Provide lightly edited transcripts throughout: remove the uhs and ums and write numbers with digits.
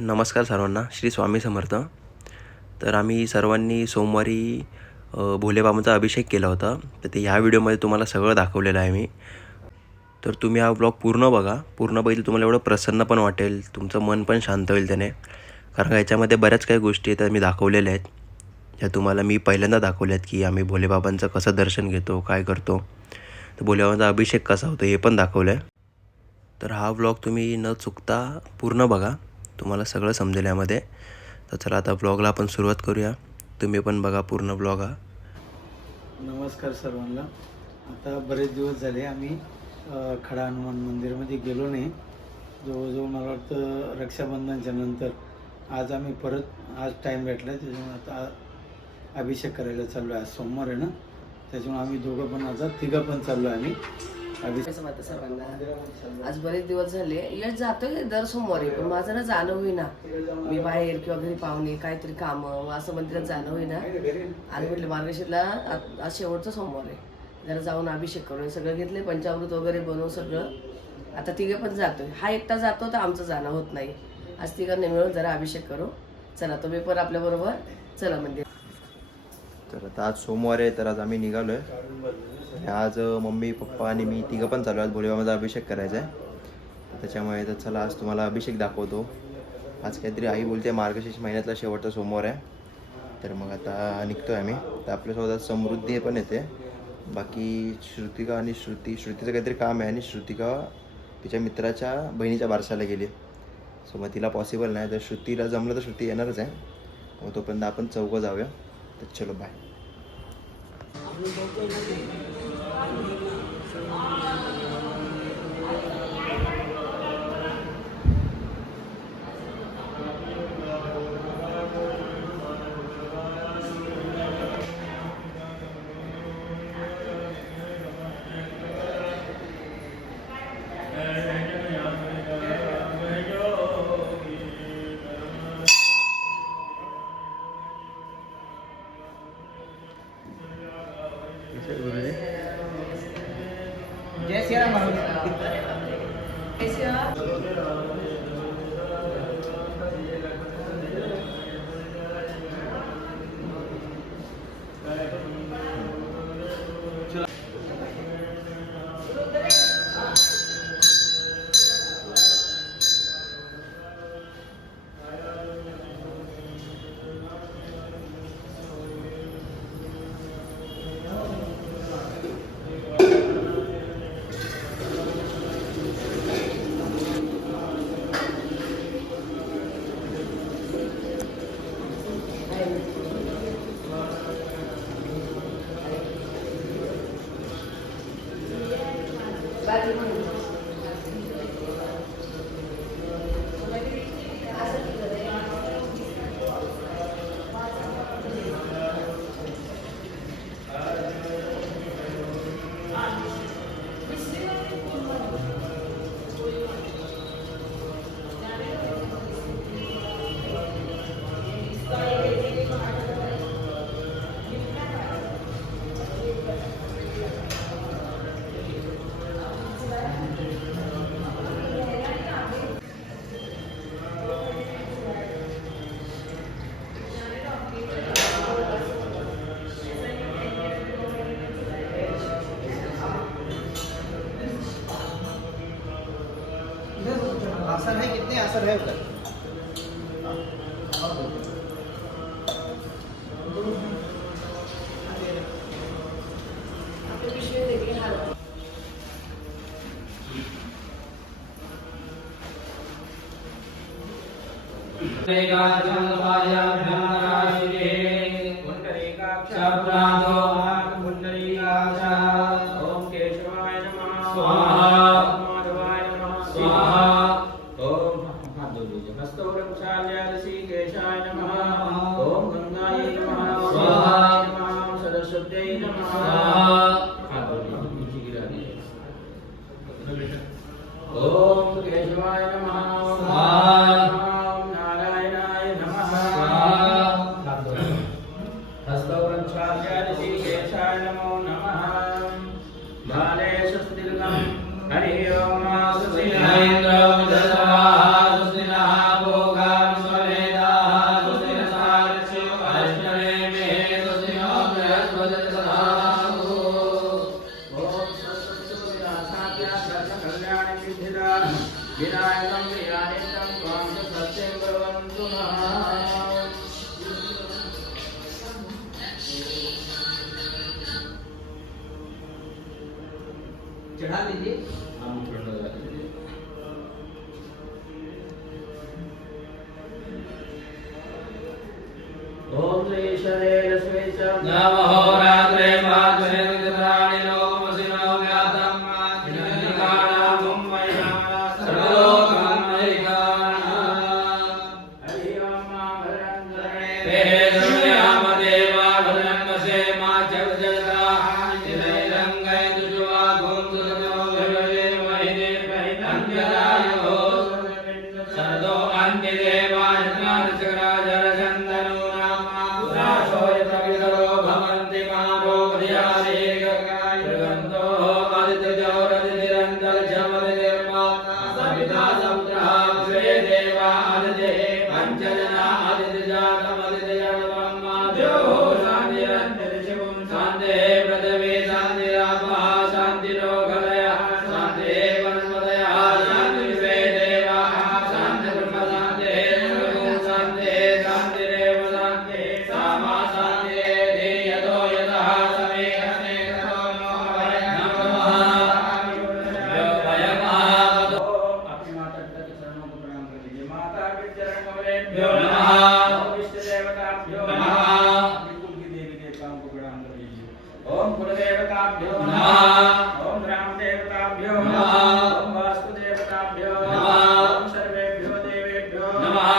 नमस्कार सर्वांना, श्री स्वामी समर्थ. तर आम्ही सर्वांनी सोमवारी भोलेबाबांचा अभिषेक केला होता. तर ते ह्या व्हिडिओमध्ये तुम्हाला सगळं दाखवलेलं आहे मी. तर तुम्ही हा ब्लॉग पूर्ण बघा. पूर्ण बघितलं तुम्हाला एवढं प्रसन्न पण वाटेल, तुमचं मन पण शांत होईल त्याने. कारण याच्यामध्ये बऱ्याच काही गोष्टी आहेत मी दाखवलेल्या आहेत, ज्या तुम्हाला मी पहिल्यांदा दाखवल्या आहेत की आम्ही भोलेबाबांचं कसं दर्शन घेतो, काय करतो, तर भोलेबाबांचा अभिषेक कसा होतो हे पण दाखवलं आहे. तर हा व्लॉग तुम्ही न चुकता पूर्ण बघा, तुम्हाला सगळं समजेल यामध्ये. तर चला आता ब्लॉगला आपण सुरुवात करूया. तुम्ही पण बघा पूर्ण ब्लॉग हा. नमस्कार सर्वांना. आता बरेच दिवस झाले आम्ही खडा हनुमान मंदिरामध्ये गेलो नाही. जवळजवळ मला वाटतं रक्षाबंधनच्या नंतर आज आम्ही परत आज टाईम भेटला, त्याच्यामुळे आता अभिषेक करायला चाललो आहे. आज सोमवार आहे ना, त्याच्यामुळे आम्ही दोघं पण आता तिघं पण चाललो आहे आम्ही वाटतं सर्वांना. आज बरेच दिवस झाले यश जातोय दर सोमवारी, पण माझं ना जाणं होईना. मी बाहेर किंवा घरी पाहुणे काहीतरी कामं असं मंदिरात जाणं होईना. आज म्हटलं मार्गशीरला आज शेवटचा सोमवार आहे, जरा जाऊन अभिषेक करून सगळं घेतले, पंचामृत वगैरे बनवून सगळं. आता तिघे पण जातोय. हा एकटा जातो तर आमचं जाणं होत नाही. आज तिघांनी मिळून जरा अभिषेक करू. चला तुम्ही पण आपल्या बरोबर चला मंदिर. तर आता आज सोमवार आहे, तर आज आम्ही निघालो आहे. आज मम्मी पप्पा आणि मी तिघं पण चालू आहेत. भोलेबाबाचा अभिषेक करायचा आहे, त्याच्यामुळे तर चला आज तुम्हाला अभिषेक दाखवतो. आज काहीतरी आई बोलते मार्गशीर्ष महिन्यातला शेवटचा सोमवार आहे, तर मग आता निघतो आहे आम्ही. तर आपल्यासोबत समृद्धी पण येते. बाकी श्रुतिका आणि श्रुतीचं काहीतरी काम आहे, आणि श्रुतिका तिच्या मित्राच्या बहिणीच्या बारसाला गेली. सो मग तिला पॉसिबल नाही, तर श्रुतीला जमलं तर श्रुती येणारच आहे. मग तोपर्यंत आपण चौघं जाऊया. तर चलो बाय. जय श्री राम. आसन है, कितने आसन है उधर? ओम केशवाय नमः स्वाहा, माधवाय नमः स्वाहा, ओम हाथ धो लीजिए. हस्तोरक्षाय ऋषिकेशाय नमः, ओम गंगायै नमः स्वाहा, ओम सरस्वत्यै नमः स्वाहा. हाथ धो लीजिए, नीचे गिरा दीजिए. ओम केशवाय नमः स्वाहा, ओम नारायणाय नमः स्वाहा. हाथ धो लीजिए. हस्तौरक्षाय ऋषिकेशाय नमो नमः बाले सुस्तिर्गं हरि ओम विनायकं विनायकं त्वां सत्यं भवन्तु नः चढ़ा लीजिए ओम श्री शरेर स्वेच नमो रात्रे पात्रे विद्राणि लोकमसिनो व्यातम् निकाणा मुम्बैना सर्वलोकं मैकाना हरि ओम भद्रं करणे वेदयाम देवा भद्रं वसे मा जगजगता निरंगय दुजवा घोम दुजो भगवे महिने पहितंजलायो सर्दो अन्य देवा जगन्नाथ जर चंदनो ओम कुलदेवताभ्यो नमः ओम ग्रामदेवताभ्यो नमः ओम वास्तुदेवताभ्यो नमः ओम सर्वेभ्यो देवेभ्यो नमः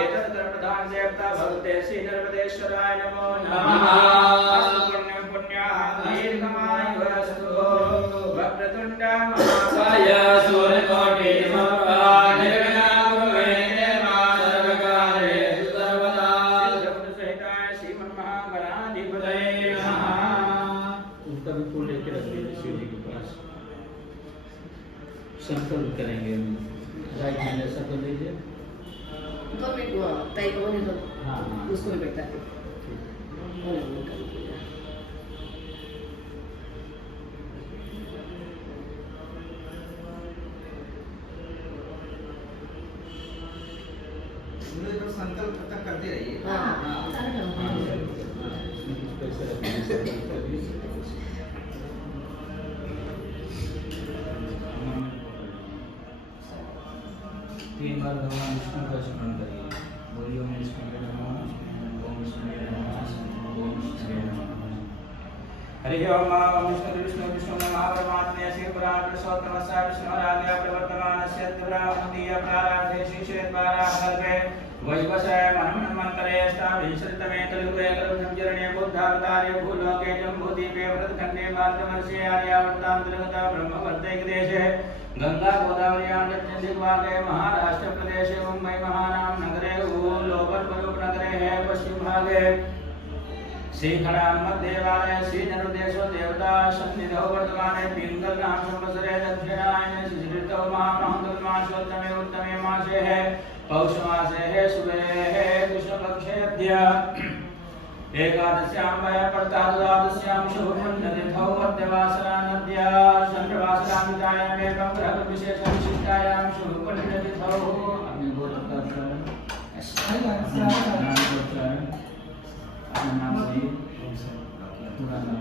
एतत् प्रधान देवता भगवते श्री नर्मदेश्वराय नमो नमः अस्तु पुण्यं पुण्याः दीर्घमायुरस्तु वक्रतुण्ड महाकाय सूर्यकोटि समप्रभा निर्विघ्नं कुरु मे देव सर्वकार्येषु सर्वदा सिद्धबुद्धिसहिताय श्रीमन्महागणाधिपतये नमः उनका भी फूल लेके रख दीजिए शिव जी के पास संकल्प करेंगे राइट हैंड ऐसा कर लीजिए 2 मिनट ताई को नहीं दो हाँ हाँ उसको भी बैठा के संकल्प तक करते रहिए। हाँ तीन बार भगवान विष्णु का स्मरण करिए। बोलिए ओम विष्णु नमः ओम विष्णु नमः ओम विष्णु नमः। हरि ओम विष्णु विष्णु विष्णु नमः परमात्मने श्री पुराण पुरुषोत्तमस्य विष्णुराज्ञा प्रवर्तमानस्य ब्रह्मदीय प्रारब्धे शिशेद्वारा सर्वे वैवशय मनमन्मन्तरे अष्टाविंशतितमे कलियुगे कलुसञ्चरणे बुद्धावतारे भूलोके जम्बूद्वीपे भरतखण्डे भारतवर्षे आर्यावर्तान्तर्गत ब्रह्मवर्तैकदेशे गंगा गोदावर्यां दक्षिणदिग्भागे महाराष्ट्र प्रदेशे मुंबई महानाम नगरे लोकस्वरूप नगरे है पश्चिम भागे श्रीखंडान मध्यवालय श्री नरुदेशो देवता सन्निधौ वर्तमाने पिंगल नाम संवत्सरे दक्षिणायने शिशिरतौ महामहंगल मासोत्तमे उत्तमे मासे है पौष मासे है शुभे है कृष्णपक्षे अद्य एकादश्यां वय प्रताद्वादश्यां शुभमन्यतिथौ मध्यवासरा नद्या चन्द्रवासरामितायाम् एकं ग्रह विशेषं विशिष्टायां शुभमन्यतिथौ अपने गोत्र का उच्चारण अपना नाम से पूरा नाम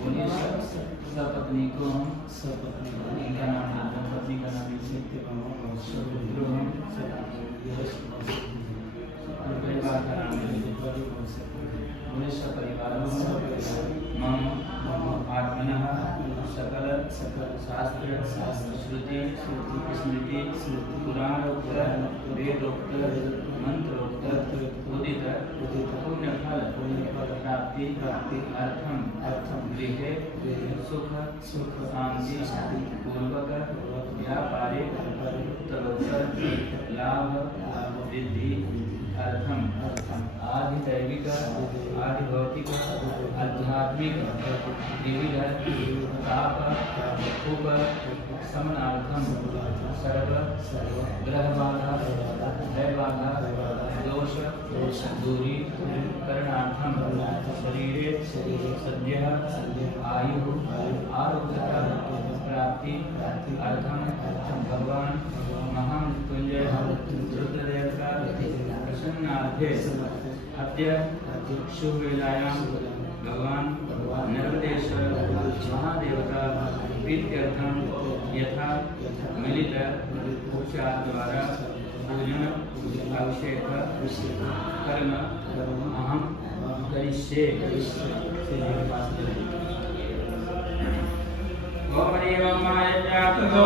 बोलिए सपत्नी को हम सपत्नी का नाम पत्नी का नाम परिवार का नाम बोले सपरिवार मम आत्मनः सकल शास्त्र श्रुति स्मृति पुराणोक्त वेदोक्त मंत्रोक्त उदित पुण्यफल प्राप्ति अर्थम गृहे सुख शांति पूर्वक व्यापारे उत्तरोत्तर लाभ वृद्धि अर्थम आदि दैविक आदि भौतिक आध्यात्मिक विविध ताप उप समनार्थम सर्व ग्रह बाधा भय बाधा दोष दूरी करणार्थम शरीरे सद्य आयु आरोग्यता प्राप्ति अर्थम भगवान महामृत्युंजय रुद्रदेव का प्रसन्नार्थे अद्य शुभ वेलायां भगवान नर्मदेश्वर महादेवता प्रीत्यर्थम यथा मिलित उपचार द्वारा पूजन अभिषेक कर्म अहम करिष्ये। ओम देवं मायज्ञातो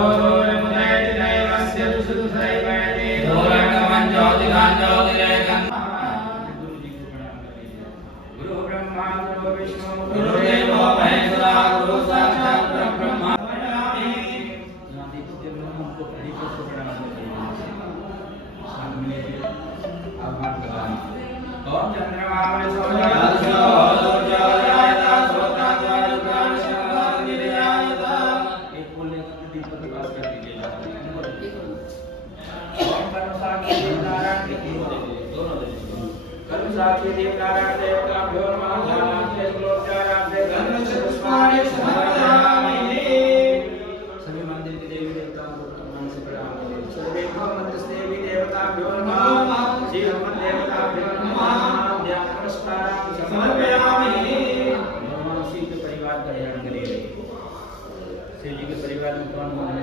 दैवस्य सुदैवैने दोरकमं ज्योतिकां ज्योतिरेकं गुरु ब्रह्मा गुरु विष्णु गुरुदेवो महेश्वरा गुरु साक्षात् ब्रह्मा। ओम चंद्रमा साक्षी देवनारायण देवताभ्यो नमः ध्यानांते श्लोकारांते गणेश पुष्पाणि समर्पयामि। सभी मंदिर की देवी देवताओं को मन से प्रणाम करें। सर्वेभ्यो मंत्रस्तेवी देवताभ्यो नमः श्रीहनुमत देवताभ्यो नमः ध्यान नमस्कारां समर्पयामि। भगवान शिव के परिवार का ध्यान करें। शिव जी के परिवार में कौन कौन है?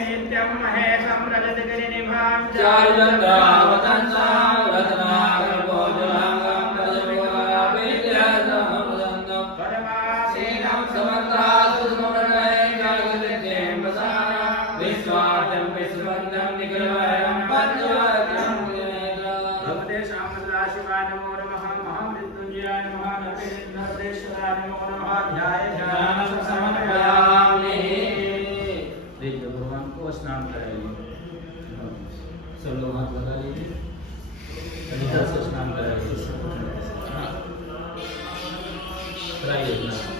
नित्यं महेशं रजतगिरिनिभां चारुचन्द्रावतंसा रत्नाकरभोजनांगं रजविकाराभिद्यासममुदन्तं परमासीनं समन्तासुस्मरणये जागृतिं प्रसारा विश्वाद्यं विश्वबन्धं निखिलवरं पञ्चवक्त्रं भगवते श्यामसदाशिवाय नमो नमः महामृत्युंजयाय नमः नरसिंहेश्वराय नमो नमः ध्यायामि समर्पयामि। देखिए भगवान को स्नान कराइए, सब लोग हाथ लगा लीजिए, इधर से स्नान कराइए, कराइए स्नान कराइए।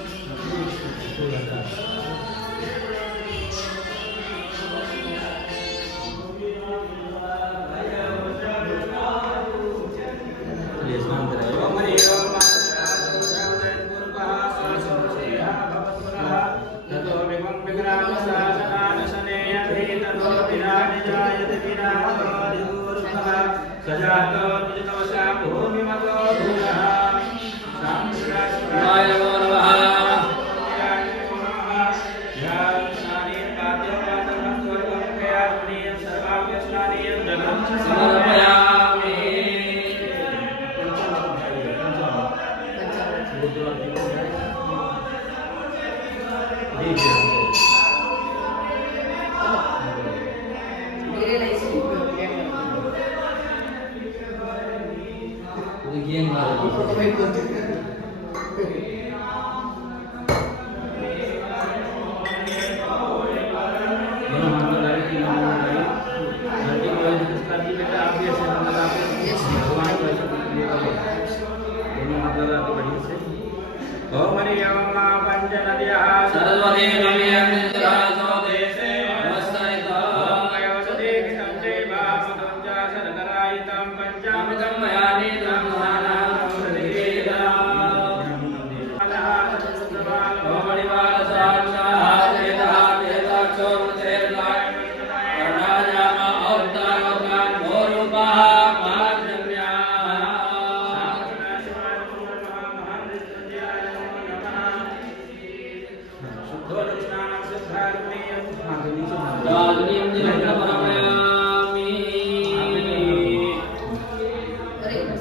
सरस्वती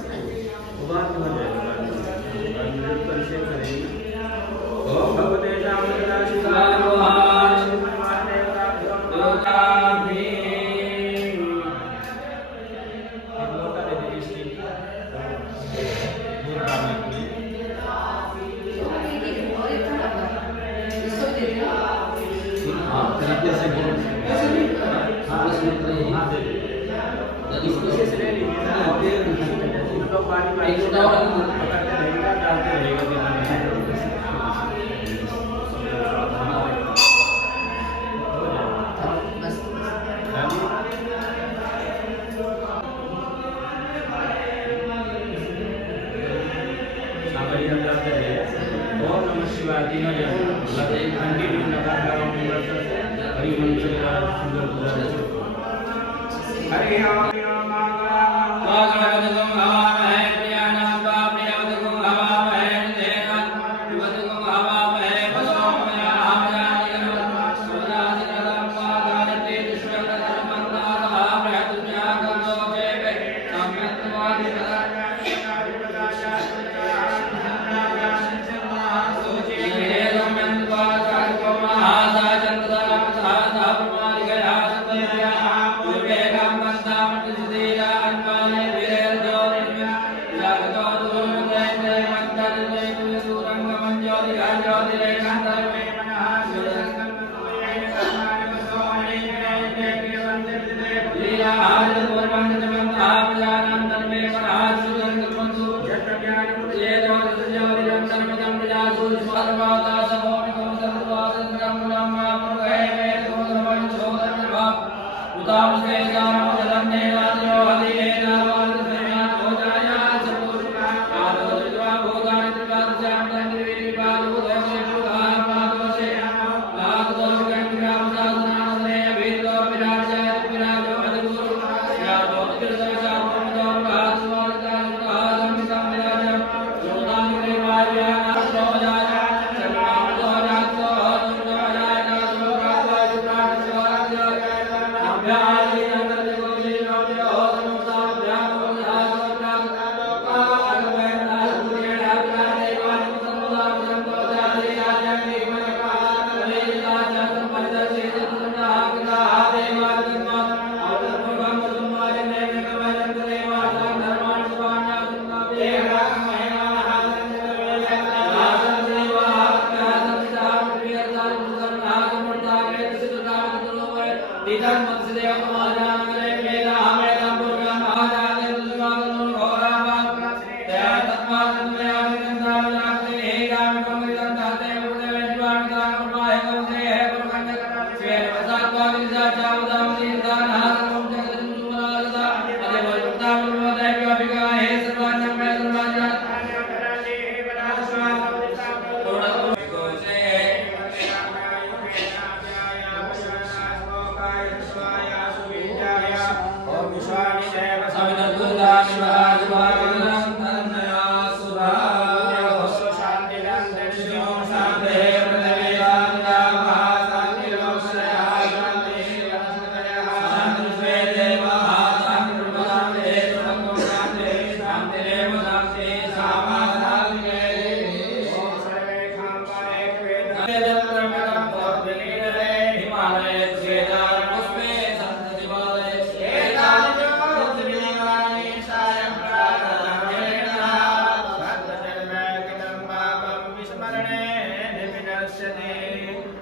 कोशिश ले लीजिए ना, लोग बारी बारी से पकड़ते रहेगा, डालते रहेगा बस ओम नमः शिवाय तीनों जन लगे कंटिन्यू लगातार ओम मंत्र से हरि मंत्र का सुंदर पूजा हरि ओम मंगलम हवामहे प्रियाणां प्रियवतकं हवामहे देवान् विवतकं हवामहे वसोमयामयानिकं सुरादिनलं गायत्री विश्वकर्मन्दाः प्रहतुज्ञाकरोचेवे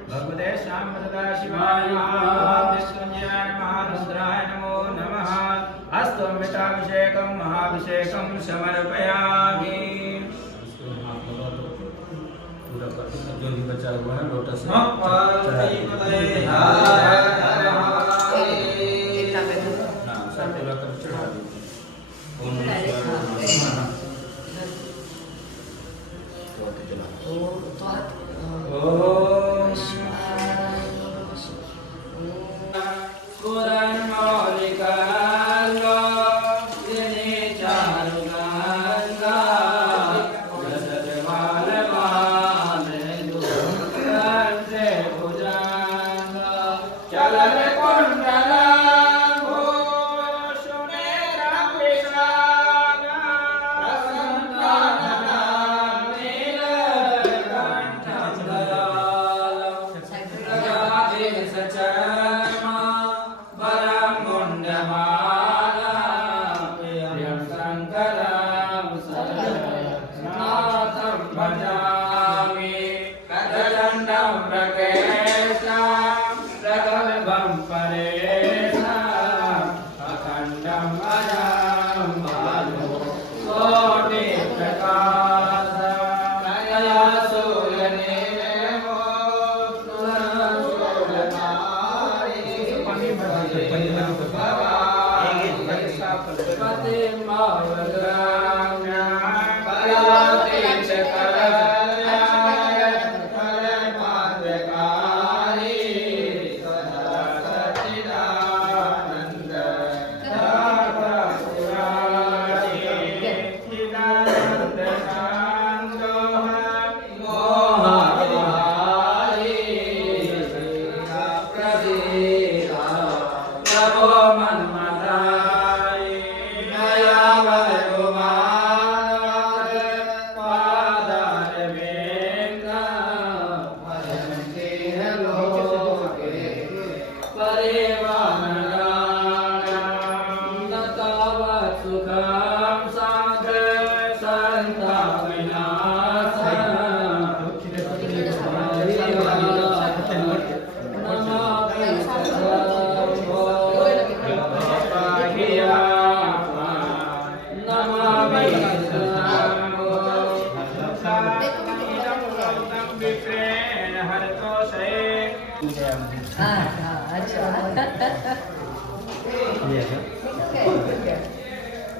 भगवते श्याम सदाशिवाय महाविष्णुंजयाय महारुद्राय नमो नमः। हस्तमिताभिषेकं महाभिषेकं समर्पयामि। जो भी बचा हुआ है लोटस में सब पूरा कर चढ़ा दीजिए। ओम नमः शिवाय। कोटि प्रकाश नया सोलने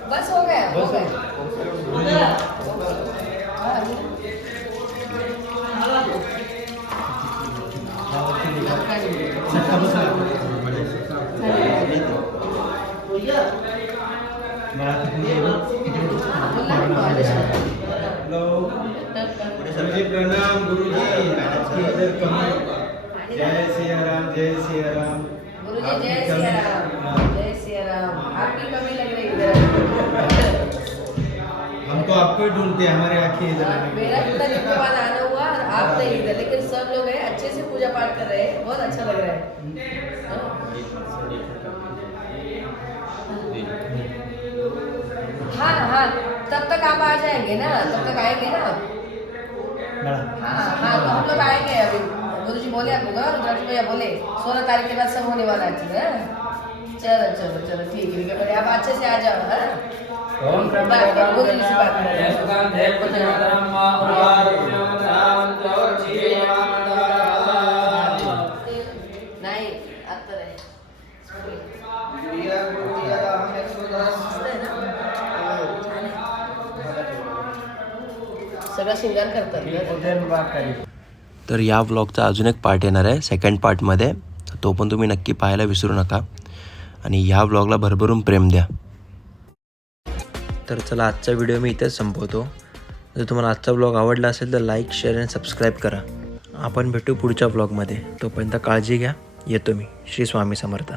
बस हो गया हो गया गुरुजी प्रणाम गुरुजी जय सिया राम जय सिया राम गुरुजी जय सिया राम जय सिया राम आपकी कमी लग रही है हम तो आपको ही ढूंढते हैं हमारे आँखें इधर मेरा कितना दिन के बाद आना हुआ और आप नहीं इधर लेकिन सब लोग हैं अच्छे से पूजा पाठ कर रहे हैं बहुत अच्छा लग रहा है हाँ हाँ तब तक आप आ जाएंगे ना तब तक आएंगे ना हाँ हाँ तो हम लोग आएंगे अभी गुरुजी बोले आपको रुद्राक्ष भैया बोले 16 तारीख के बाद सब होने वाला है चलो चलो चलो ठीक है बढ़िया आप अच्छे से आ जाओ हाँ ओम गुरुजी से बात करें नहीं आता रहे सगळा शिंगार करतात तर या व्लॉगचा अजून एक पार्ट येणार आहे सेकंड पार्टमध्ये, तो पण तुम्ही नक्की पाहायला विसरू नका आणि ह्या व्लॉगला भरभरून प्रेम द्या. तर चला आजचा व्हिडिओ मी इथेच संपवतो. जर तुम्हाला आजचा व्लॉग आवडला असेल तर लाईक शेअर आणि सबस्क्राईब करा. आपण भेटू पुढच्या व्लॉगमध्ये. तोपर्यंत काळजी घ्या. येतो मी. श्री स्वामी समर्थ.